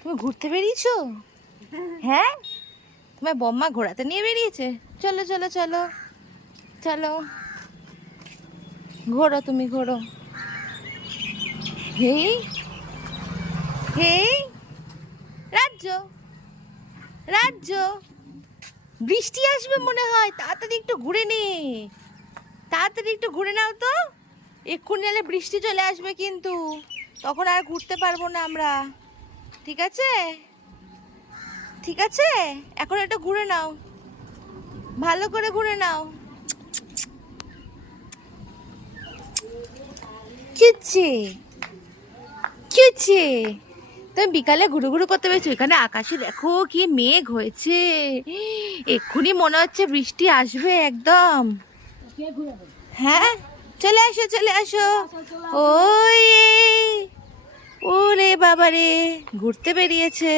তুমি ঘুরতে বেরিয়েছো? হ্যাঁ, তোমার বম্মা ঘোরাতে নিয়ে বেরিয়েছে। চলো চলো চলো চলো, ঘোরো, তুমি ঘোরো। হেই হেই, রাজ্য রাজ্য, বৃষ্টি আসবে মনে হয়, তাড়াতাড়ি একটু ঘুরে নে, তাড়াতাড়ি একটু ঘুরে নাও তো। এক্ষুনি নাহলে বৃষ্টি চলে আসবে কিন্তু, তখন আর ঘুরতে পারবো না আমরা। ঠিক আছে ঠিক আছে, এখন একটু ঘুরে নাও, ভালো করে ঘুরে নাও। কিচ্ছে কিচ্ছে, তুমি বিকালে ঘুরু ঘুরু করতে পেরেছো? এখানে আকাশে দেখো কি মেঘ হয়েছে, এক্ষুনি মনে হচ্ছে বৃষ্টি আসবে একদম। হ্যাঁ, চলে আসো চলে আসো। ওই, ওরে বাবারে, ঘুরতে বেরিয়েছে।